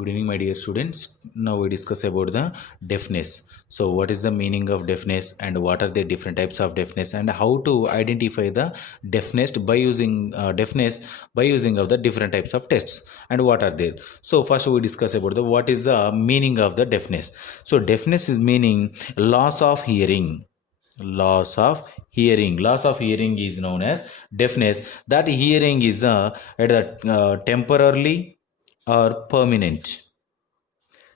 Good evening, my dear students. Now we discuss about the deafness. So, what is the meaning of deafness, and what are the different types of deafness, and how to identify the deafness by using of the different types of tests, and what are there. So, first we discuss about the what is the meaning of the deafness. So, deafness is meaning loss of hearing. Loss of hearing is known as deafness. That hearing is temporarily or permanent.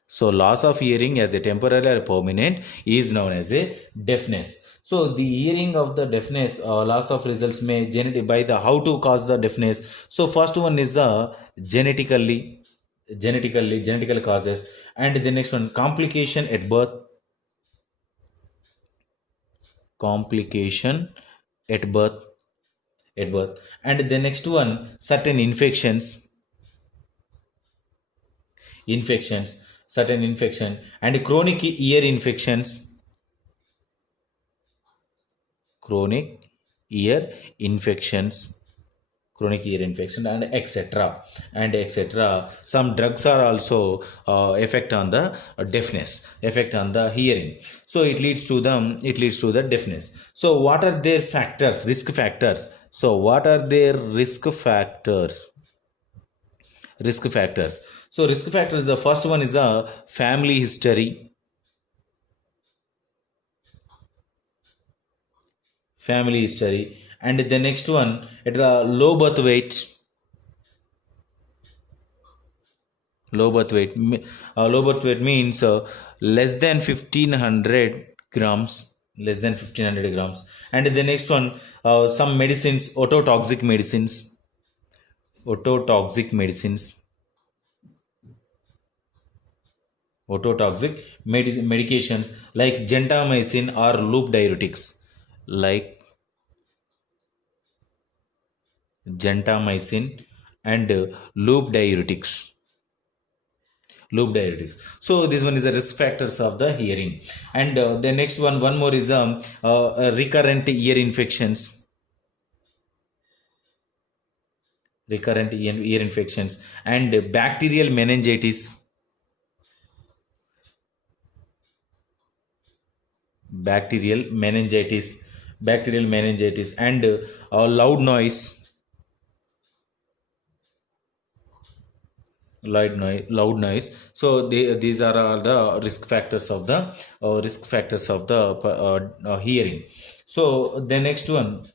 So loss of hearing as a temporary or permanent is known as a deafness. So the hearing of the deafness loss of results may genetic by the how to cause the deafness. So first one is the genetical causes, and the next one complication at birth and the next one certain infections certain infection and chronic ear infections chronic ear infection and etc. Some drugs are also effect on the deafness, effect on the hearing, so it leads to the deafness. So what are their risk factors? So what are their risk factors? So risk factors, the first one is a family history, and the next one it is a low birth weight means less than 1500 grams. And the next one some medicines, ototoxic medications like gentamicin or loop diuretics, like gentamicin and loop diuretics. So this one is the risk factors of the hearing. And the next one more is recurrent ear infections and bacterial meningitis and loud noise. So these are all the risk factors of the hearing. So the next one,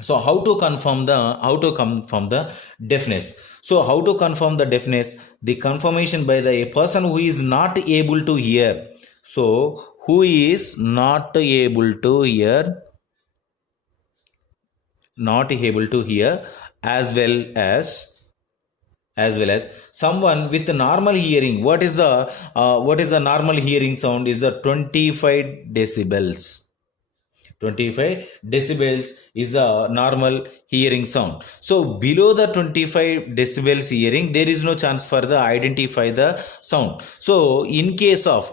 so how to confirm the deafness. So how to confirm the deafness? The confirmation by a person who is not able to hear. So who is not able to hear, as well as someone with normal hearing. What is the normal hearing sound? Is the 25 decibels. 25 decibels is the normal hearing sound. So below the 25 decibels hearing, there is no chance for the identify the sound. So in case of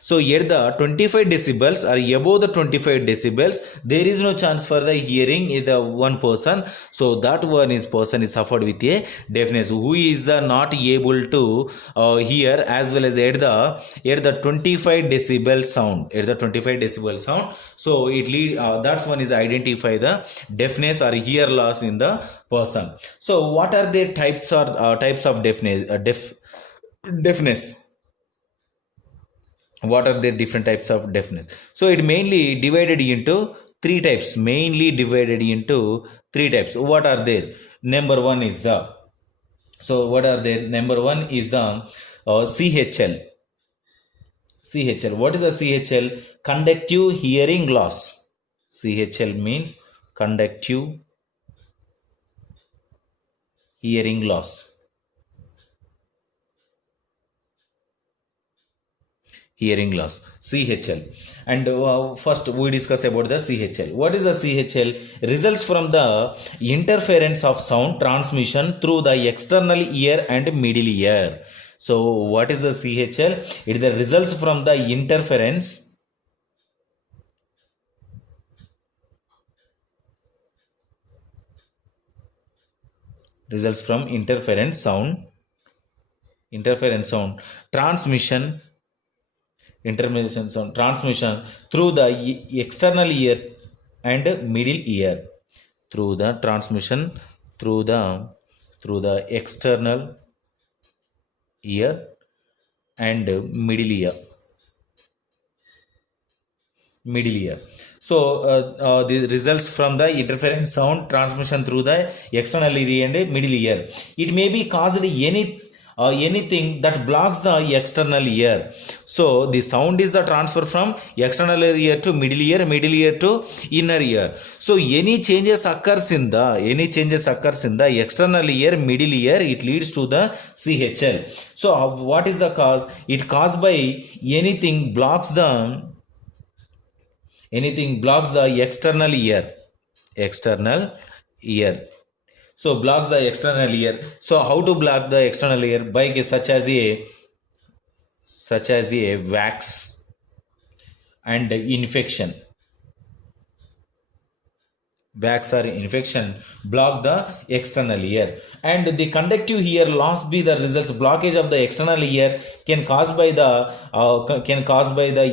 so here the 25 decibels or above the 25 decibels, there is no chance for the hearing in the one person. So that one is person is suffered with a deafness, who is the not able to hear, as well as at the 25 decibel sound. So it lead that one is identify the deafness or hear loss in the person. So what are the types of deafness? What are the different types of deafness? So it mainly divided into three types. What are there? Number one is the so what are there Number one is the CHL. What is a CHL? Conductive hearing loss. CHL means conductive hearing loss. CHL. And first we discuss about the CHL. What is the CHL? Results from the interference of sound transmission through the external ear and middle ear. So what is the CHL? It is the results from the interference sound interference sound transmission, intermittent sound transmission through the external ear and middle ear, through the transmission through the external ear and middle ear. So the results from the interference sound transmission through the external ear and middle ear, it may be caused anything that blocks the external ear. So the sound is the transfer from external ear to middle ear to inner ear. So any changes occurs in the external ear, middle ear, it leads to the CHL. So what is the cause? It caused by anything blocks the external ear. So blocks the external ear. So how to block the external ear? By such as a wax and infection. Wax or infection block the external ear, and the conductive ear loss be the results. Blockage of the external ear can cause by the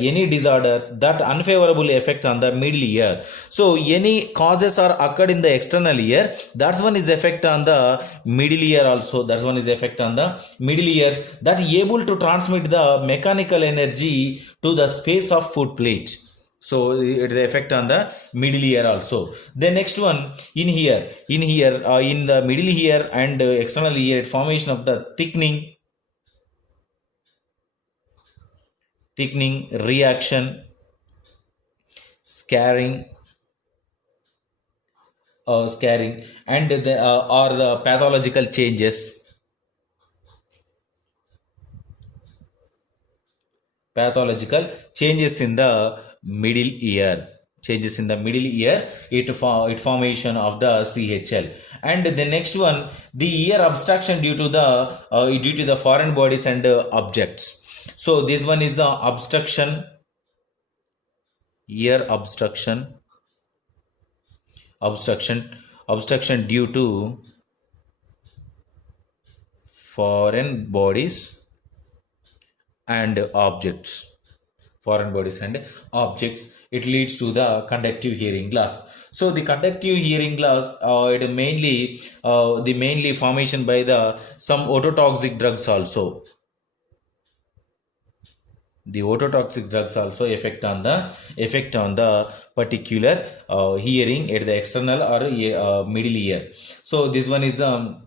any disorders that unfavorably affect on the middle ear. So any causes are occurred in the external ear, that's one is effect on the middle ear also. Middle ears that able to transmit the mechanical energy to the space of foot plate. So it is effect on the middle ear also. The next one, in the middle ear and external ear, formation of the thickening reaction, scarring, and or the pathological changes. In the middle ear. It formation of the CHL. And the next one, the ear obstruction due to the foreign bodies and objects. So this one is the ear obstruction due to foreign bodies and objects. It leads to the conductive hearing loss. So the conductive hearing loss, it mainly formation by the some ototoxic drugs also. The ototoxic drugs also effect on the particular hearing at the external or middle ear. So this one is about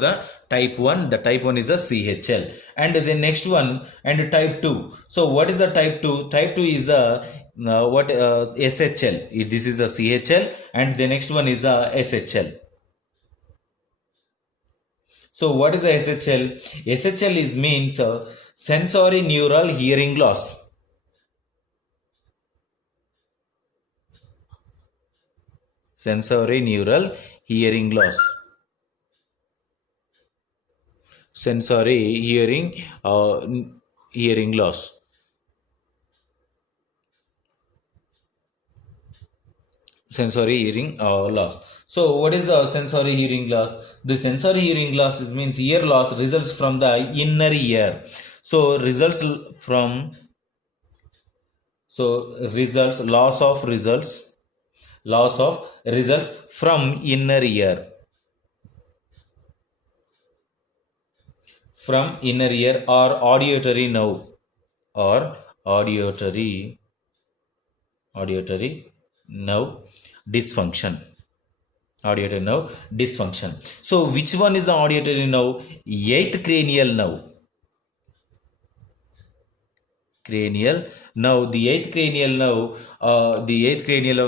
the type 1. The type 1 is the CHL. And the next one, and type 2. So what is the type 2? Type 2 is the SHL. This is the CHL, and the next one is the SHL. So what is the SHL? SHL means sensory neural hearing loss. Sensory neural hearing loss. Sensory hearing loss. Sensory hearing loss. So what is the sensory hearing loss? The sensory hearing loss means ear loss results from the inner ear. So loss of results from inner ear. From inner ear or auditory nerve dysfunction. So which one is the auditory nerve? Eighth cranial nerve. The eighth cranial nerve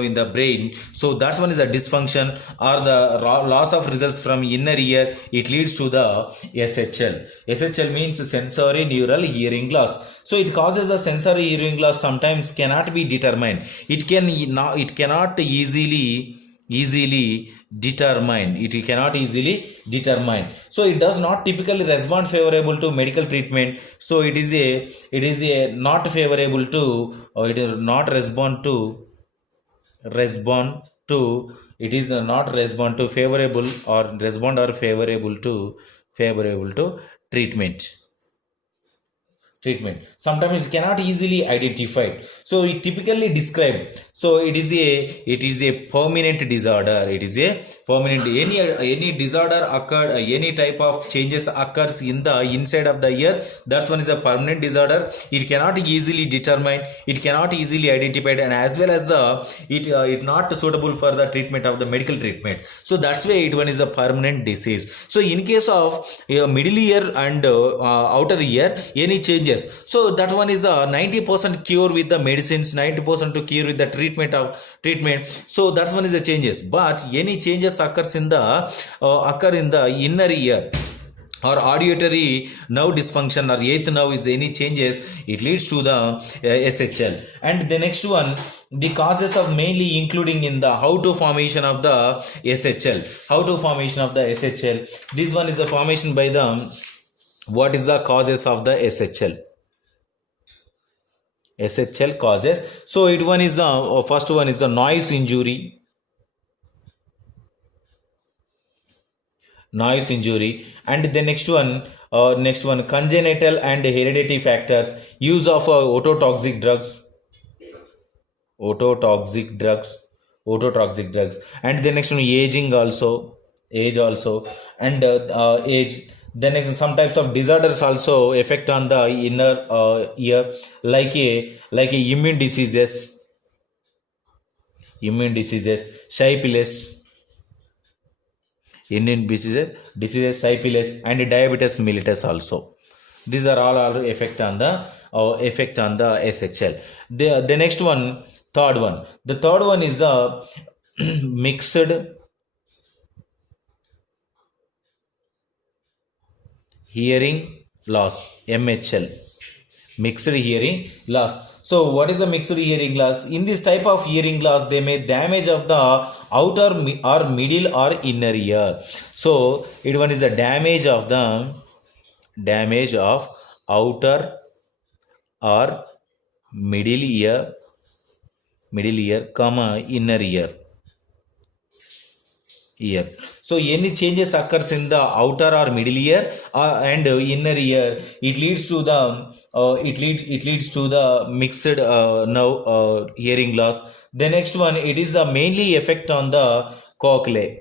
in the brain. So that one is a dysfunction or the loss of results from inner ear. It leads to the SHL. SHL means sensory neural hearing loss. So it causes a sensory hearing loss. Sometimes cannot be determined. It cannot easily determine. So it does not typically respond favorable to medical treatment. So it is not favorable to, or it is not respond to favorable or respond or favorable to favorable to treatment. Sometimes it cannot easily identified, so it typically described. So it is a permanent disorder. It is a permanent, any disorder occurred, any type of changes occurs in the inside of the ear, that's one is a permanent disorder. It cannot easily determine, it cannot easily identified, and as well as the it not suitable for the treatment of the medical treatment. So that's why it one is a permanent disease. So in case of middle ear and outer ear, any changes, so that one is a 90% cure with the medicines, 90% to cure with the treatment. So that's one is the changes. But any changes occurs in the occur in the inner ear or auditory nerve dysfunction or eighth nerve is any changes, it leads to the SHL. And the next one, the causes of mainly including in the how to formation of the SHL. How to formation of the SHL, this one is the formation by the, what is the causes of the SHL causes. So it one is the first one is the noise injury, and the next one congenital and hereditary factors, use of ototoxic drugs, and the next one age also, and age. The next, some types of disorders also affect on the inner ear, like a immune diseases, syphilis, syphilis, and diabetes mellitus also. These are all effect on the SHL. The next one, third one. The third one is the mixed hearing loss, MHL, mixed hearing loss. So what is the mixed hearing loss? In this type of hearing loss, they may damage of the outer or middle or inner ear. So it one is the damage of outer or middle ear, comma inner ear. So any changes occurs in the outer or middle ear and inner ear, it leads to the mixed hearing loss. The next one, it is mainly effect on the cochlea,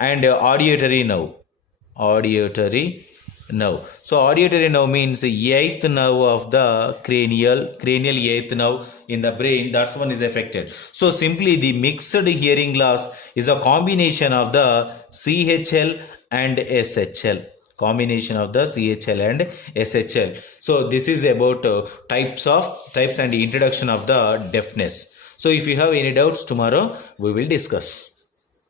and auditory nerve. So auditory nerve means eighth nerve of the cranial eighth nerve in the brain, that's one is affected. So simply the mixed hearing loss is a combination of the CHL and SHL. So this is about types and introduction of the deafness. So if you have any doubts, tomorrow we will discuss.